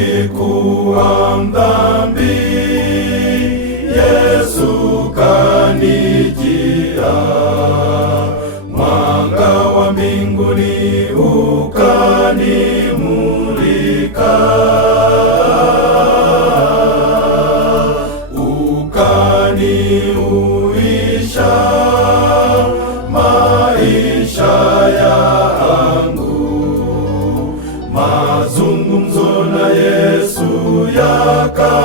Nilikuwa mdhambi, Yesu kanijia, mwanga wa mbinguni ukanimulika, ukaniuisha maisha yangu. Mazungumzo na Yesu yakaniponya.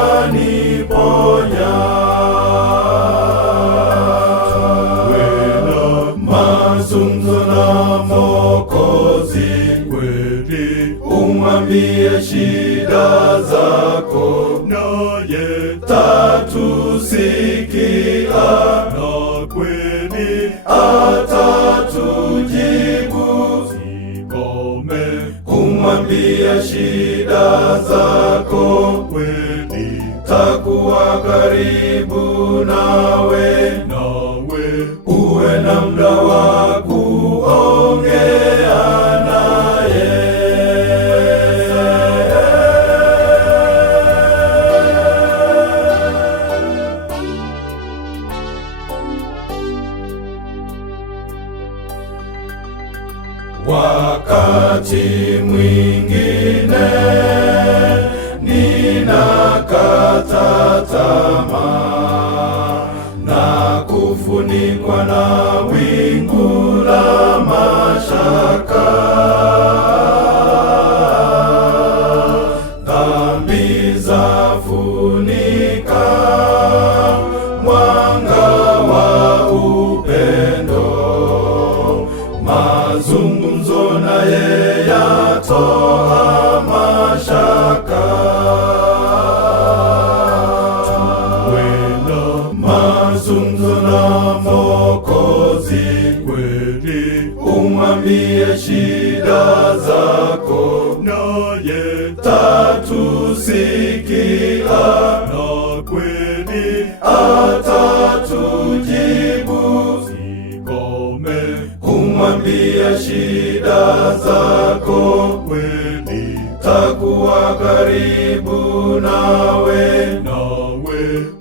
Mazungumzo na Mwokozi kweli, umwambie shida zako, naye tatusikia, na kweli atatujibu. Kumwambia shida zako kweli, takuwa karibu nawe, uwe na muda wa kuongea naye. Wakati mwingine ninakata tamaa na kufunikwa na wingu la mashaka. Dhambi zafunika mwanga wa upendo. Mazungumzo naye yatoa mashaka. Mazungumzo na Mwokozi kweli, umwambie shida zako, naye tatusikia, na kweli atatujibu. Kumwambia shida zako kweli, takuwa karibu nawe,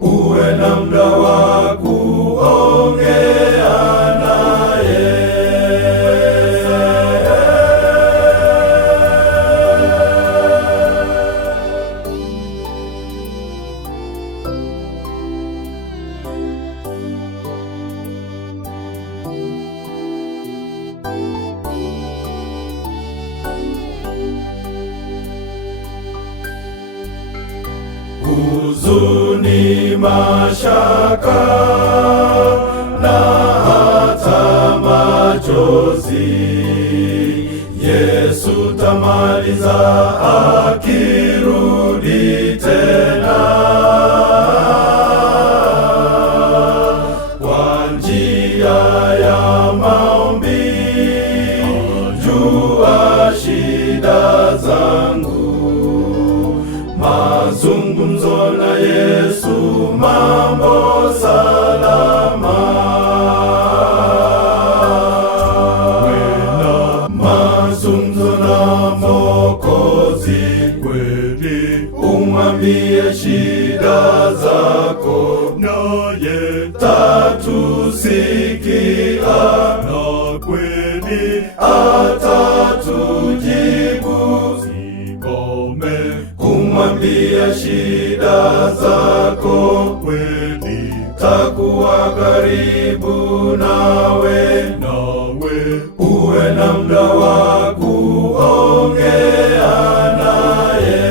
uwe na muda wa kuongea naye. Huzuni, mashaka na hata machozi, Yesu tamaliza akirudi tena. Kwa njia ya maombi jua shida zangu, mazungumzo na Yesu mambo salama. Mazungumzo na Mwokozi kweli, umwambie shida zako, naye tatusikia, na kweli atatujibu. Kumwambia shida zako kweli, takuwa karibu nawe, uwe na muda wa kuongea naye.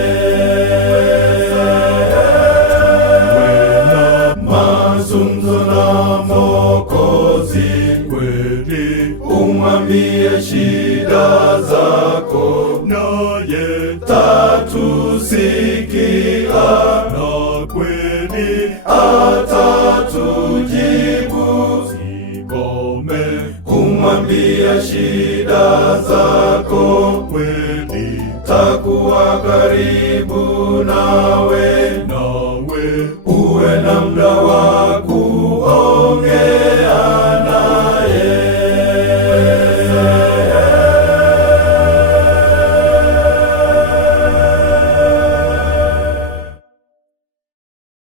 Mazungumzo na Mwokozi kweli, umwambie shida zako, naye tatusikia, na kweli atatujibu. kumwambia shida zako. kweli Takuwa karibu nawe, uwe na muda wa